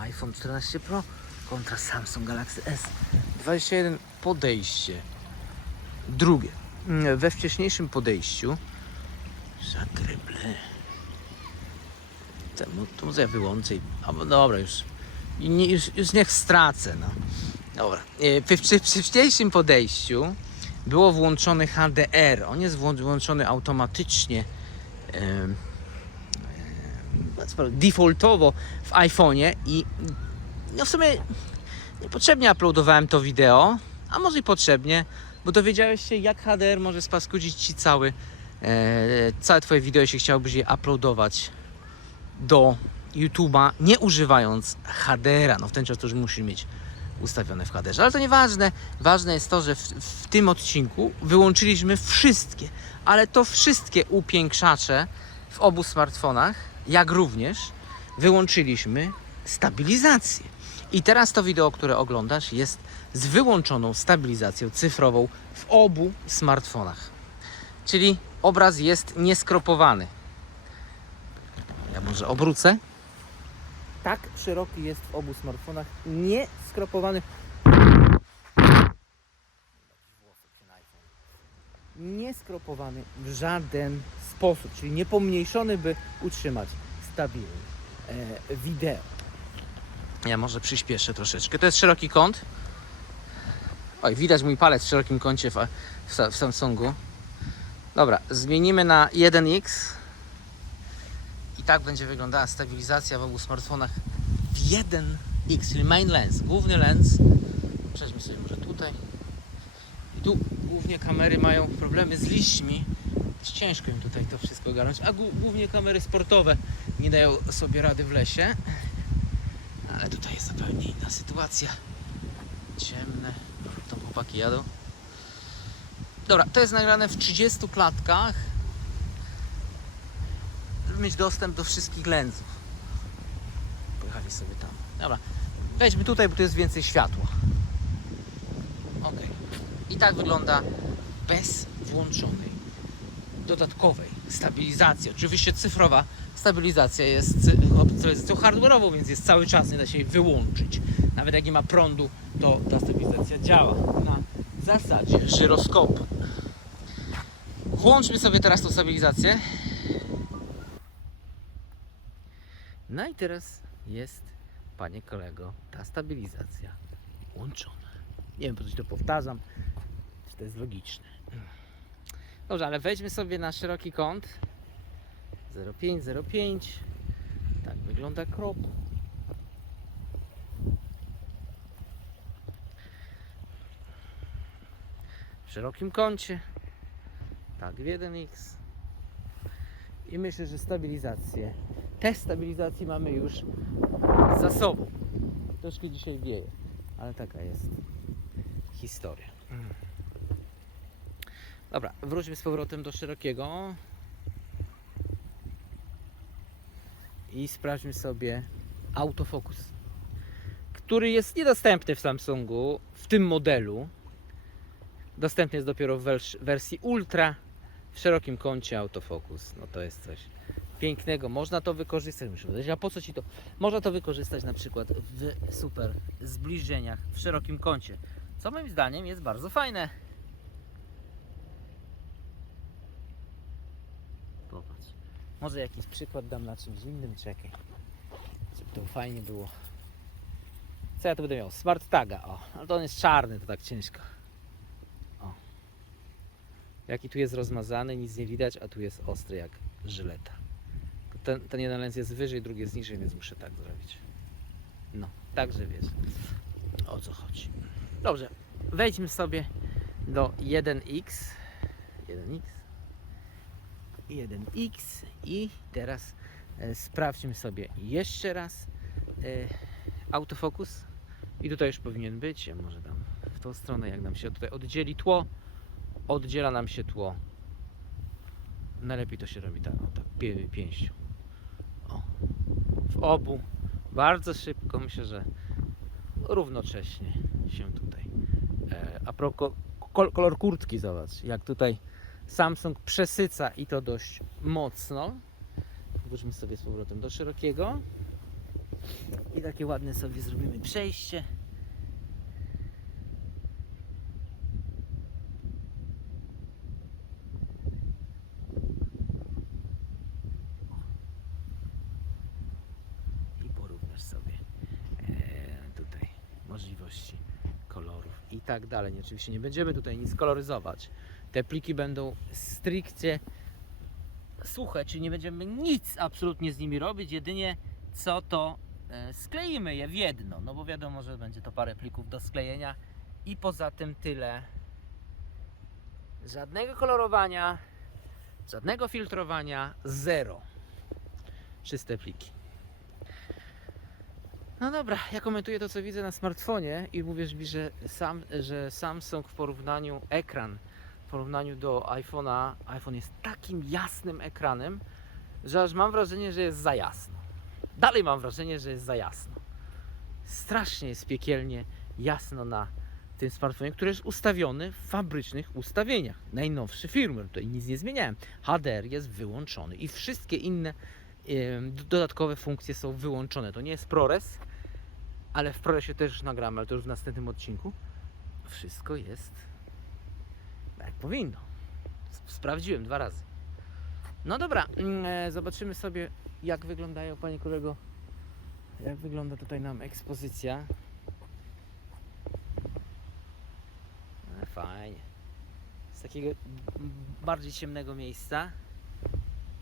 iPhone 14 Pro kontra Samsung Galaxy S21 podejście. Drugie. We wcześniejszym podejściu zakryble. Temu tu wyłączę. i- A, dobra, już, nie, już. Już niech stracę. No. Dobra. Przy, przy, przy wcześniejszym podejściu było włączony HDR. On jest włą- włączony automatycznie. em, defaultowo w iPhone'ie i no w sumie niepotrzebnie uploadowałem to wideo, a może i potrzebnie, bo dowiedziałeś się jak HDR może spaskudzić Ci cały, e, całe Twoje wideo, jeśli chciałbyś je uploadować do YouTube'a, nie używając HDR-a. No w ten czas to już musisz mieć ustawione w HDR. Ale to nieważne. Ważne jest to, że w, w tym odcinku wyłączyliśmy wszystkie, ale to wszystkie upiększacze w obu smartfonach, jak również wyłączyliśmy stabilizację. I teraz to wideo, które oglądasz, jest z wyłączoną stabilizacją cyfrową w obu smartfonach. Czyli obraz jest nieskropowany. Ja może obrócę. Tak szeroki jest w obu smartfonach, nieskropowany. Nieskropowany w żaden sposób, czyli nie pomniejszony, by utrzymać stabilny e, wideo. Ja może przyspieszę troszeczkę. To jest szeroki kąt. Oj, widać mój palec w szerokim kącie w, w, w Samsungu. Dobra, zmienimy na 1x. I tak będzie wyglądała stabilizacja w obu smartfonach w 1x, czyli main lens, główny lens. Przejdźmy sobie może tutaj. Tu głównie kamery mają problemy z liśćmi. Ciężko im tutaj to wszystko ogarnąć, a głó- głównie kamery sportowe nie dają sobie rady w lesie. Ale tutaj jest zupełnie inna sytuacja. Ciemne. Tam chłopaki jadą. Dobra, to jest nagrane w 30 klatkach. Żeby mieć dostęp do wszystkich lensów. Pojechali sobie tam. Dobra, wejdźmy tutaj, bo tu jest więcej światła. I tak wygląda bez włączonej dodatkowej stabilizacji. Oczywiście cyfrowa stabilizacja jest stabilizacją hardware'ową, więc jest cały czas, nie da się jej wyłączyć. Nawet jak nie ma prądu, to ta stabilizacja działa na zasadzie żyroskopu. Włączmy sobie teraz tą stabilizację. No i teraz jest, panie kolego, ta stabilizacja włączona. Nie wiem, po co to powtarzam, czy to jest logiczne. Dobrze, ale wejdźmy sobie na szeroki kąt. 0,5, 0,5. Tak wygląda krop. W szerokim kącie. Tak, w 1x. I myślę, że stabilizację. Test stabilizacji mamy już za sobą. Troszkę dzisiaj wieje, ale taka jest historia. Dobra, wróćmy z powrotem do szerokiego. I sprawdźmy sobie autofokus, który jest niedostępny w Samsungu w tym modelu. Dostępny jest dopiero w wers- wersji Ultra w szerokim kącie autofokus. No to jest coś pięknego. Można to wykorzystać. Muszę powiedzieć, a po co ci to? Można to wykorzystać na przykład w super zbliżeniach w szerokim kącie. Co moim zdaniem jest bardzo fajne. Może jakiś przykład dam na czymś innym, czekaj. Żeby to fajnie było. Co ja tu będę miał? Smart taga, o. Ale to on jest czarny, to tak ciężko. O. Jaki tu jest rozmazany, nic nie widać, a tu jest ostry jak żyleta. Ten, ten jeden lens jest wyżej, drugi jest niżej, więc muszę tak zrobić. No, także wiesz o co chodzi. Dobrze, wejdźmy sobie do 1x. 1x. 1x i teraz e, sprawdźmy sobie jeszcze raz e, autofokus. I tutaj już powinien być, ja może dam w tą stronę, jak nam się tutaj oddzieli tło, oddziela nam się tło. Najlepiej to się robi tak, tak pię, pięścią. O. w obu. Bardzo szybko, myślę, że równocześnie się tutaj e, a propos kol- kolor kurtki, zobacz, jak tutaj Samsung przesyca i to dość mocno. Wróćmy sobie z powrotem do szerokiego. I takie ładne sobie zrobimy przejście. I porównasz sobie e, tutaj możliwości kolorów i tak dalej. Oczywiście nie będziemy tutaj nic koloryzować. Te pliki będą stricte suche, czyli nie będziemy nic absolutnie z nimi robić, jedynie co to e, skleimy je w jedno, no bo wiadomo, że będzie to parę plików do sklejenia i poza tym tyle. Żadnego kolorowania, żadnego filtrowania, zero. Czyste pliki. No dobra, ja komentuję to, co widzę na smartfonie i uwierz mi, że, sam, że Samsung w porównaniu ekran, w porównaniu do iPhone'a, iPhone jest takim jasnym ekranem, że aż mam wrażenie, że jest za jasno. Dalej mam wrażenie, że jest za jasno. Strasznie jest piekielnie jasno na tym smartfonie, który jest ustawiony w fabrycznych ustawieniach. Najnowszy firmware, tutaj nic nie zmieniałem. HDR jest wyłączony i wszystkie inne dodatkowe funkcje są wyłączone. To nie jest ProRes, ale w ProResie też nagramy, ale to już w następnym odcinku. Wszystko jest jak powinno. Sprawdziłem dwa razy. No dobra, mm, e, zobaczymy sobie jak wyglądają, panie kolego, jak wygląda tutaj nam ekspozycja. E, Fajnie. Z takiego bardziej ciemnego miejsca.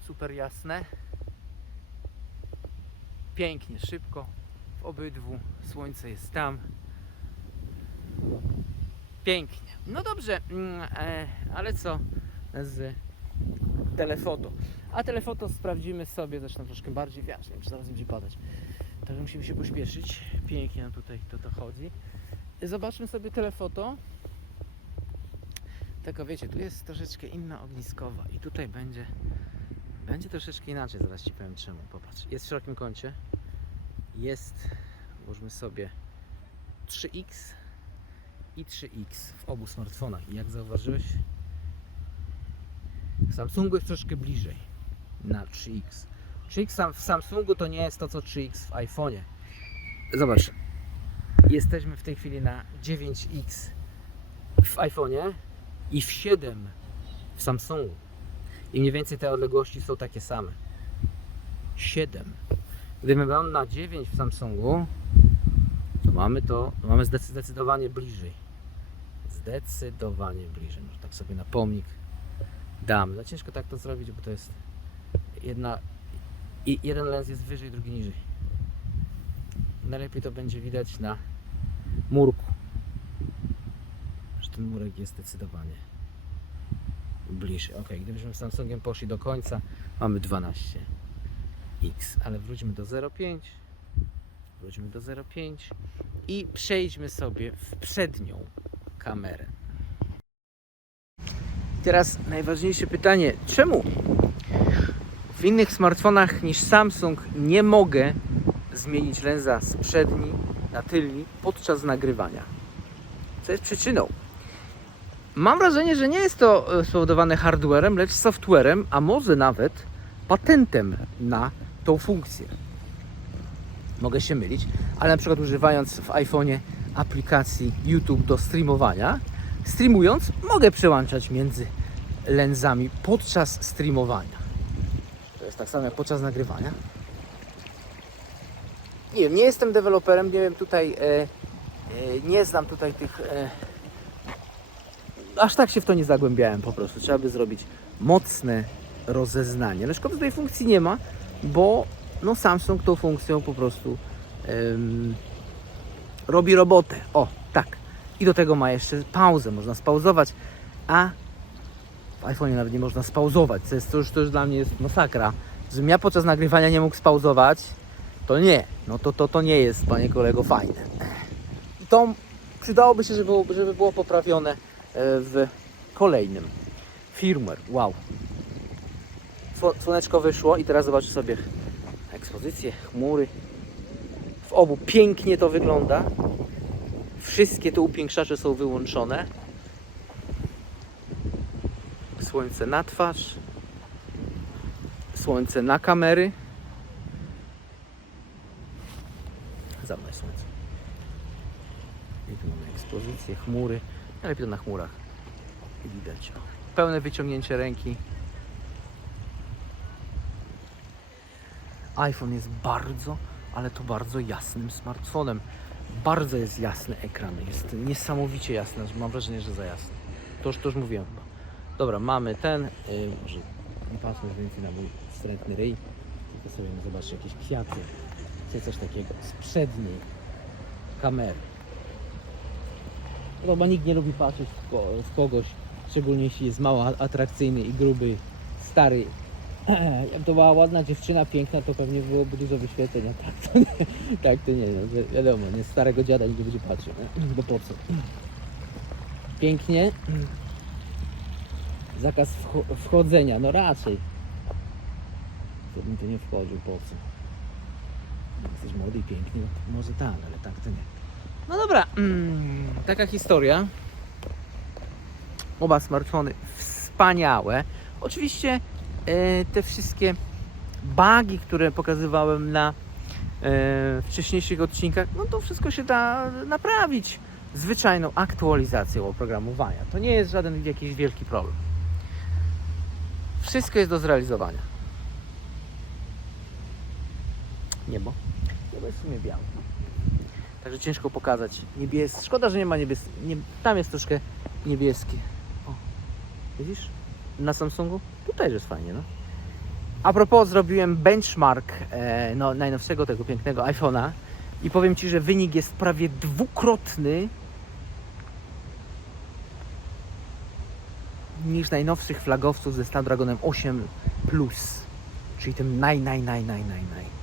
Super jasne. Pięknie, szybko. W obydwu. Słońce jest tam. Pięknie. No dobrze, mm, e, ale co z telefoto? A telefoto sprawdzimy sobie, zresztą troszkę bardziej wiesz, wiem, czy zaraz będzie padać. Także musimy się pośpieszyć. Pięknie nam tutaj to, to chodzi. Zobaczmy sobie telefoto. Tylko wiecie, tu jest troszeczkę inna ogniskowa i tutaj będzie będzie troszeczkę inaczej, zaraz Ci powiem czemu. Popatrz, jest w szerokim kącie. Jest, włóżmy sobie 3X i 3X w obu smartfonach. I jak zauważyłeś, w Samsungu jest troszkę bliżej na 3X. 3X sam- w Samsungu to nie jest to co 3X w iPhone'ie. Zobacz, jesteśmy w tej chwili na 9X w iPhone'ie i w 7 w Samsungu. I mniej więcej te odległości są takie same. 7. Gdyby był na 9 w Samsungu, to mamy to, to mamy zdecy- zdecydowanie bliżej. Zdecydowanie bliżej. Może tak sobie na pomnik damy. Za ciężko tak to zrobić, bo to jest jedna, i jeden lens jest wyżej, drugi niżej. Najlepiej to będzie widać na murku. Że ten murek jest zdecydowanie bliżej. Ok, gdybyśmy z Samsungiem poszli do końca, mamy 12x, ale wróćmy do 0,5. Wróćmy do 0,5 i przejdźmy sobie w przednią kamerę. Teraz najważniejsze pytanie, czemu w innych smartfonach niż Samsung nie mogę zmienić lenza z przedni na tylni podczas nagrywania? Co jest przyczyną? Mam wrażenie, że nie jest to e, spowodowane hardwarem, lecz softwarem, a może nawet patentem na tą funkcję. Mogę się mylić, ale na przykład używając w iPhone'ie aplikacji YouTube do streamowania, streamując mogę przełączać między lensami podczas streamowania. To jest tak samo jak podczas nagrywania. Nie wiem, nie jestem deweloperem, nie wiem tutaj, e, e, nie znam tutaj tych e, aż tak się w to nie zagłębiałem po prostu. Trzeba by zrobić mocne rozeznanie. Ale szkoda, że tej funkcji nie ma, bo no Samsung tą funkcją po prostu robi robotę. O, tak. I do tego ma jeszcze pauzę, można spauzować, a w iPhone'ie nawet nie można spauzować, co jest to już, to już dla mnie jest masakra. Żebym ja podczas nagrywania nie mógł spauzować, to nie. No to, to, to nie jest, panie kolego, fajne. To przydałoby się, żeby żeby było poprawione e, w kolejnym firmware. Wow. Sło- Słoneczko wyszło i teraz zobaczę sobie ekspozycję, chmury. Obu pięknie to wygląda. Wszystkie te upiększacze są wyłączone. Słońce na twarz. Słońce na kamery. Za mną jest słońce. I tu mamy ekspozycję, chmury. Najlepiej to na chmurach. Widać. Pełne wyciągnięcie ręki. iPhone jest bardzo, ale to bardzo jasnym smartfonem. Bardzo jest jasny ekran, jest niesamowicie jasny, aż mam wrażenie, że za jasny. To już, to już mówiłem chyba. Dobra, mamy ten, yy, może nie patrzmy więcej na mój wstrętny ryj, tylko sobie jakieś kwiaty, czy coś takiego z przedniej kamery. Bo nikt nie lubi patrzeć w, ko- w kogoś, szczególnie jeśli jest mało atrakcyjny i gruby, stary. Jak to była ładna dziewczyna, piękna, to pewnie byłoby dużo wyświetlenia. Tak to nie, tak to nie, no, wi- wiadomo, nie starego dziada nie będzie patrzył, bo po co? Pięknie. Zakaz wcho- wchodzenia, no raczej. To bym tu nie wchodził, po co? Jesteś młody i piękny, no może tak, ale tak to nie. No dobra, mm, taka historia. Oba smartfony wspaniałe. Oczywiście te wszystkie bugi, które pokazywałem na e, wcześniejszych odcinkach, no to wszystko się da naprawić zwyczajną aktualizacją oprogramowania. To nie jest żaden jakiś wielki problem. Wszystko jest do zrealizowania. Niebo. Niebo jest w sumie białe. Także ciężko pokazać. Niebies... Szkoda, że nie ma niebies... Nie... Tam jest troszkę niebieskie. O. Widzisz? Na Samsungu? Tutaj jest fajnie, no. A propos, zrobiłem benchmark e, no, najnowszego tego pięknego iPhone'a i powiem Ci, że wynik jest prawie dwukrotny niż najnowszych flagowców ze Snapdragonem 8 Plus, czyli tym naj, naj, naj, naj, naj, naj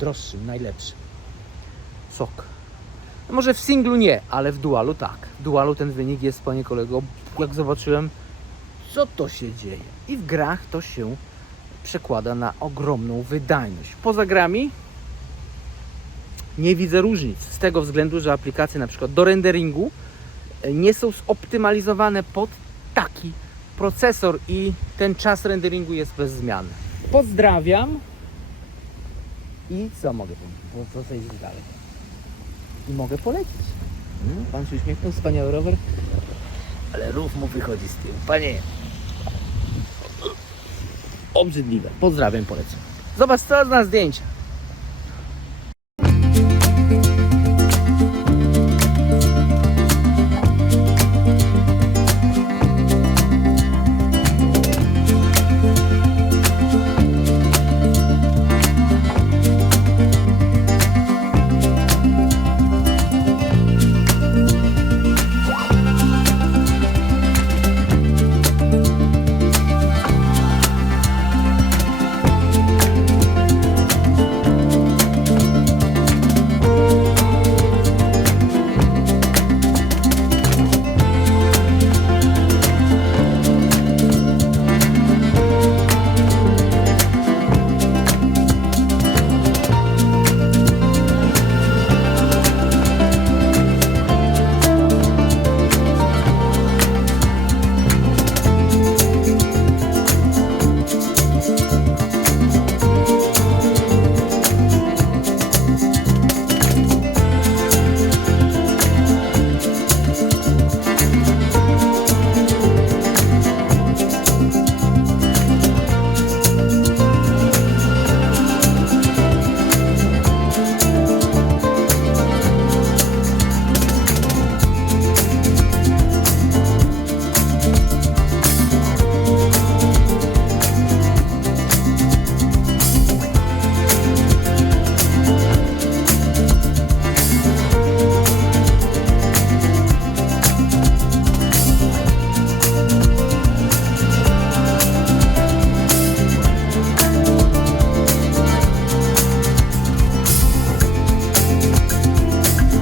droższym, najlepszym. Sok. No może w singlu nie, ale w dualu tak. W dualu ten wynik jest, panie kolego, jak zobaczyłem, co to się dzieje. I w grach to się przekłada na ogromną wydajność. Poza grami nie widzę różnic. Z tego względu, że aplikacje na przykład do renderingu e, nie są zoptymalizowane pod taki procesor i ten czas renderingu jest bez zmiany. Pozdrawiam i co mogę powiedzieć? Po co dalej? I mogę polecić. Hmm? Pan się uśmiechnął, wspaniały rower, ale rów mu wychodzi z tyłu. Panie, obrzydliwe. Pozdrawiam, polecam. Zobacz co na zdjęcia.